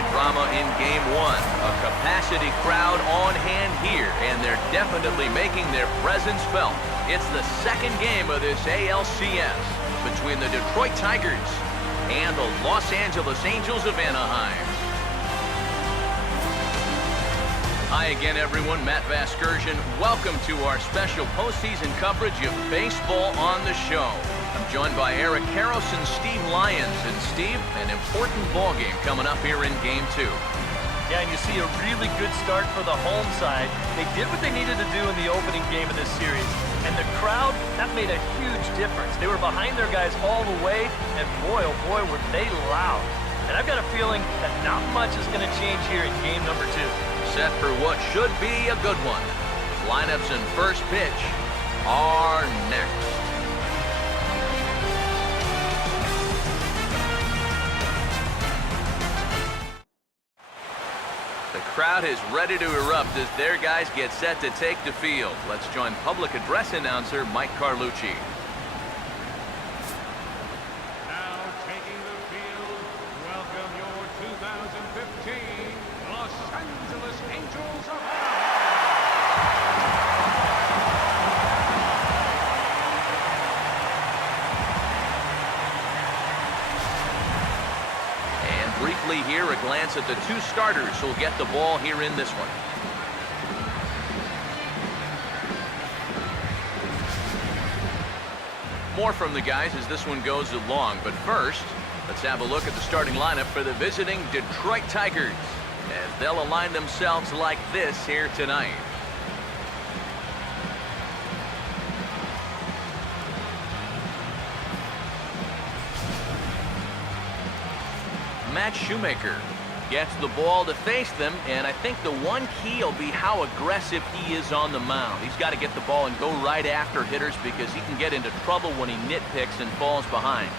high drama in Game 1. A capacity crowd on hand here, and they're definitely making their presence felt. It's the second game of this ALCS between the Detroit Tigers and the Los Angeles Angels of Anaheim. Hi again, everyone. Matt Vasgersian. Welcome to our special postseason coverage of baseball on the show. I'm joined by Eric Karros and Steve Lyons. And Steve, an important ball game coming up here in Game 2. Yeah, and you see a really good start for the home side. They did what they needed to do in the opening game of this series. And the crowd, that made a huge difference. They were behind their guys all the way, and boy, oh boy, were they loud. And I've got a feeling that not much is going to change here in game number 2. Set for what should be a good one. Lineups and first pitch are next. The crowd is ready to erupt as their guys get set to take the field. Let's join public address announcer Mike Carlucci. Now taking the field, welcome your 2015 Los Angeles Angels of Briefly here, a glance at the two starters who'll get the ball here in this one. More from the guys as this one goes along, but first, let's have a look at the starting lineup for the visiting Detroit Tigers as they'll align themselves like this here tonight. Matt Shoemaker gets the ball to face them, and I think the one key will be how aggressive he is on the mound. He's got to get the ball and go right after hitters because he can get into trouble when he nitpicks and falls behind.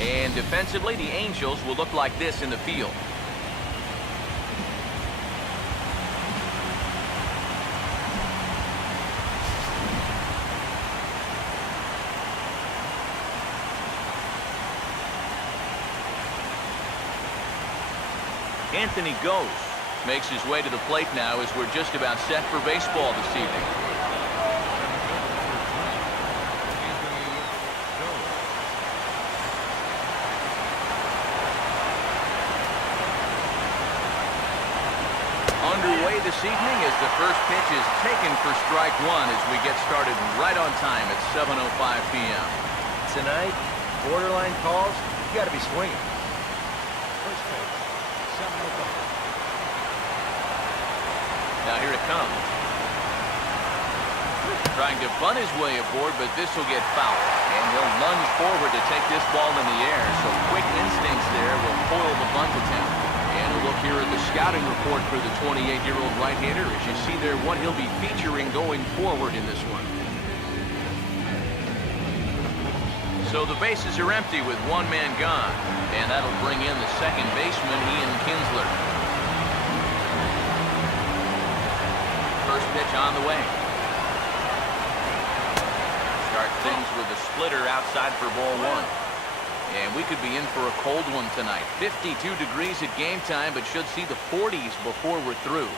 And defensively, the Angels will look like this in the field. Anthony Gose makes his way to the plate now as we're just about set for baseball this evening. Underway this evening as the first pitch is taken for strike one as we get started right on time at 7:05 p.m. Tonight, borderline calls, you got to be swinging. First pitch, 7:05. Now here it comes. Trying to bunt his way aboard, but this will get fouled. And he'll lunge forward to take this ball in the air. So quick instincts there will foil the bunt attempt. And a look here at the scouting report for the 28-year-old right-hander as you see there what he'll be featuring going forward in this one. So the bases are empty with one man gone, and that'll bring in the second baseman, Ian Kinsler. First pitch on the way. Start things with a splitter outside for ball one. And we could be in for a cold one tonight. 52 degrees at game time, but should see the 40s before we're through.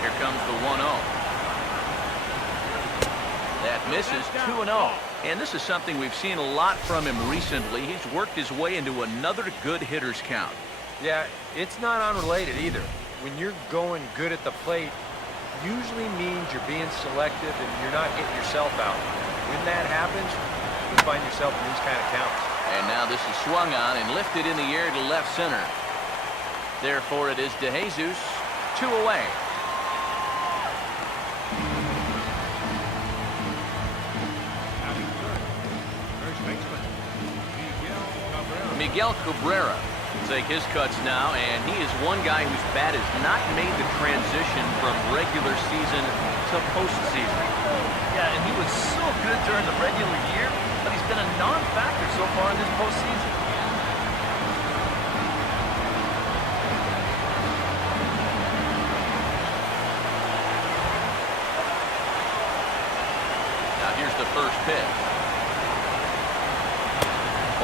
Here comes the 1-0. That misses. 2-0. And this is something we've seen a lot from him recently. He's worked his way into another good hitter's count. Yeah, it's not unrelated either. When you're going good at the plate, usually means you're being selective and you're not getting yourself out. When that happens, you find yourself in these kind of counts. And now this is swung on and lifted in the air to left center. Therefore, it is DeJesus. 2 away. Batting third, first baseman, Miguel Cabrera will take his cuts now, and he is one guy whose bat has not made the transition from regular season to postseason. Yeah, and he was so good during the regular year, but he's been a non-factor so far in this postseason. Now here's the first pitch.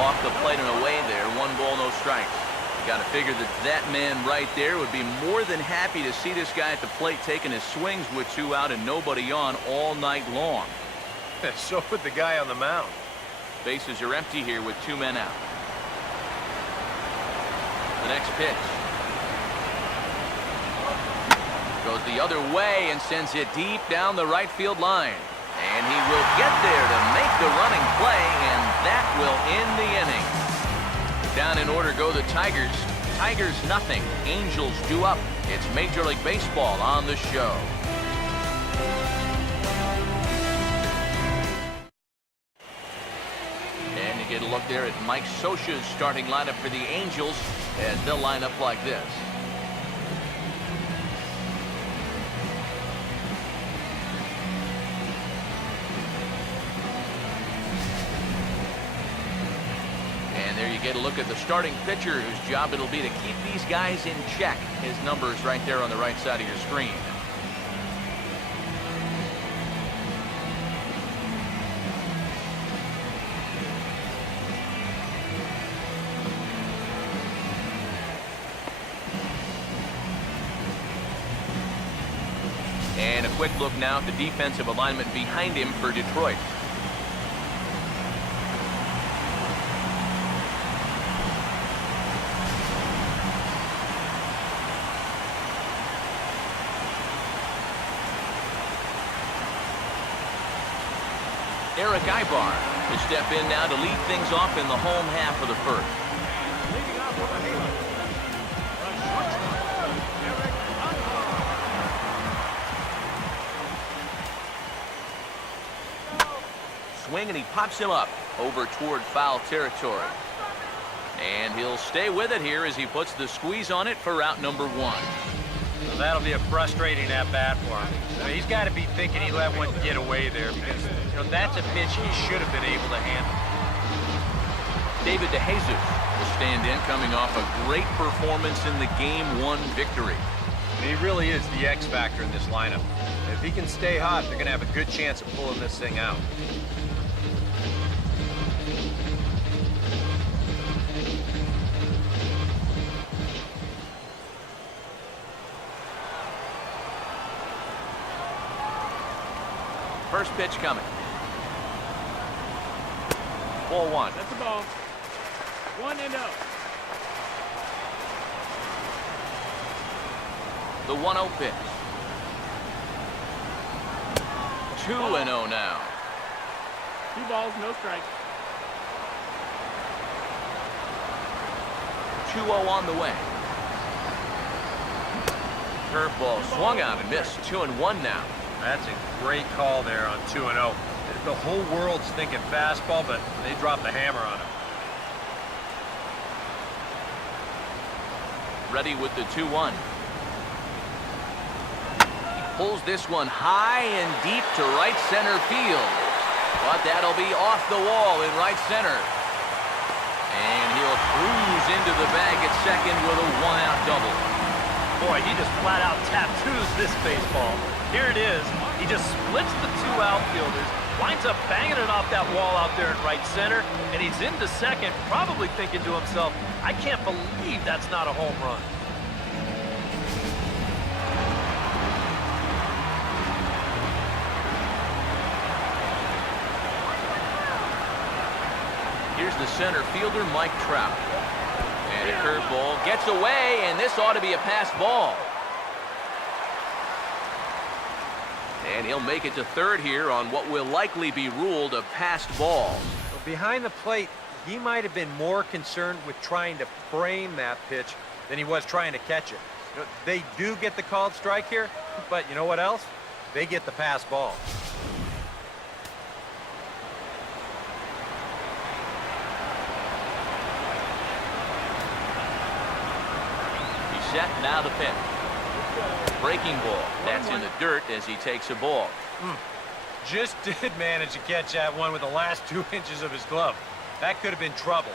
Off the plate and away there. 1 ball, no strikes. You got to figure that that man right there would be more than happy to see this guy at the plate taking his swings with 2 out and nobody on all night long. So would the guy on the mound. Bases are empty here with 2 men out. The next pitch goes the other way and sends it deep down the right field line. And he will get there to make the running play, and that will end the inning. Down in order go the Tigers. Tigers nothing. Angels 2 up. It's Major League Baseball on the show. And you get a look there at Mike Scioscia's starting lineup for the Angels as they'll line up like this. There you get a look at the starting pitcher whose job it'll be to keep these guys in check. His number's right there on the right side of your screen. And a quick look now at the defensive alignment behind him for Detroit. Eric Ibar will step in now to lead things off in the home half of the first. leading off with a halo. The shortstop, Eric Ibar. Swing, and he pops him up over toward foul territory. And he'll stay with it here as he puts the squeeze on it for out number 1. So that'll be a frustrating at-bat for him. I mean, he's got to be thinking he let one get away there because, you know, that's a pitch he should have been able to handle. David DeJesus will stand in coming off a great performance in the Game 1 victory. And he really is the X factor in this lineup. If he can stay hot, they're going to have a good chance of pulling this thing out. First pitch coming. Ball 1. That's the ball. 1-0. The 1-0 pitch. 2-0 now. 2 balls, no strikes. 2-0 on the way. Curveball swung out and missed. 2-1 now. That's a great call there on 2-0. The whole world's thinking fastball, but they dropped the hammer on him. Ready with the 2-1. He pulls this one high and deep to right center field. But that'll be off the wall in right center. And he'll cruise into the bag at second with a one-out double. Boy, he just flat out tattoos this baseball. Here it is. He just splits the two outfielders, winds up banging it off that wall out there in right center, and he's into second, probably thinking to himself, I can't believe that's not a home run. Here's the center fielder, Mike Trout. And a curveball gets away, and this ought to be a pass ball. And he'll make it to third here on what will likely be ruled a passed ball. Well, behind the plate, he might have been more concerned with trying to frame that pitch than he was trying to catch it. You know, they do get the called strike here, but you know what else? They get the pass ball. He's set, now the pitch. Breaking ball. That's in the dirt as he takes a ball. Just did manage to catch that one with the last 2 inches of his glove. That could have been trouble.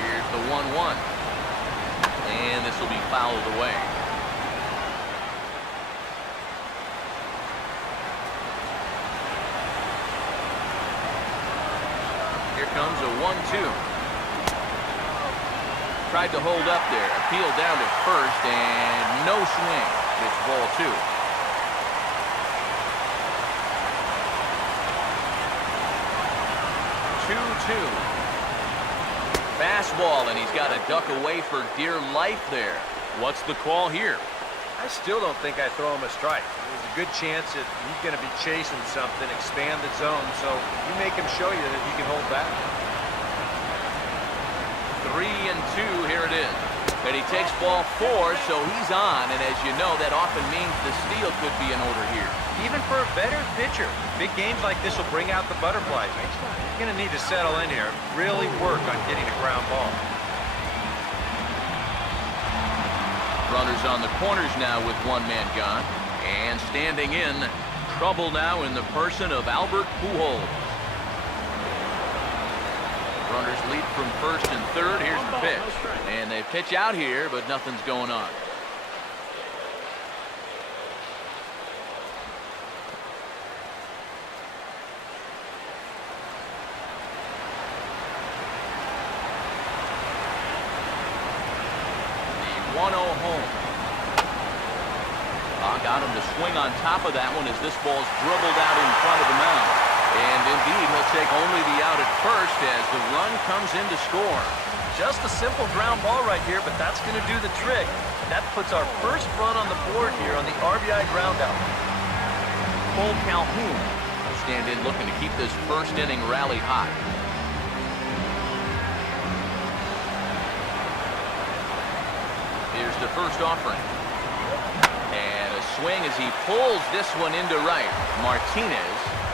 Here's the 1-1. And this will be fouled away. Here comes a 1-2. Tried to hold up there. Appealed down to first, and no swing. It's ball 2. Fastball, and he's got to duck away for dear life there. What's the call here? I still don't think I throw him a strike. There's a good chance that he's going to be chasing something, expand the zone, so you make him show you that he can hold back. 3-2, here it is. And he takes ball 4, so he's on, and as you know, that often means the steal could be in order here. Even for a veteran pitcher, big games like this will bring out the butterflies. You're going to need to settle in here, really work on getting a ground ball. Runners on the corners now with one man gone. And standing in, trouble now in the person of Albert Pujols. Runners lead from first and third. Here's the pitch. And they pitch out here, but nothing's going on. The 1-0 home. Got him to swing on top of that one as this ball's dribbled out in front of the mound. And indeed, he'll take only the out at first as the run comes in to score. Just a simple ground ball right here, but that's going to do the trick. That puts our first run on the board here on the RBI ground out. Full Calhoun will stand in looking to keep this first inning rally hot. Here's the first offering. And a swing as he pulls this one into right. Martinez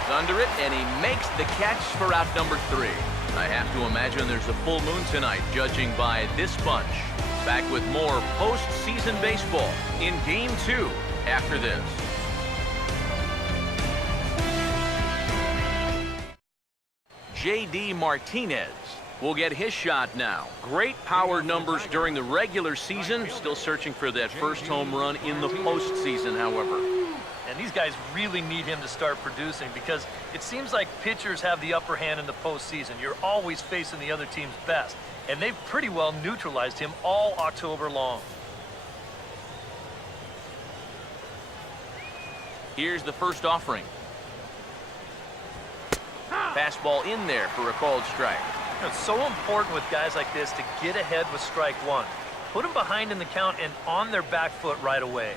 is under it, and he makes the catch for out number 3. I have to imagine there's a full moon tonight, judging by this bunch. Back with more postseason baseball in Game 2 after this. J.D. Martinez will get his shot now. Great power numbers during the regular season. Still searching for that first home run in the postseason, however. And these guys really need him to start producing because it seems like pitchers have the upper hand in the postseason. You're always facing the other team's best. And they've pretty well neutralized him all October long. Here's the first offering. Fastball in there for a called strike. It's so important with guys like this to get ahead with strike one. Put them behind in the count and on their back foot right away.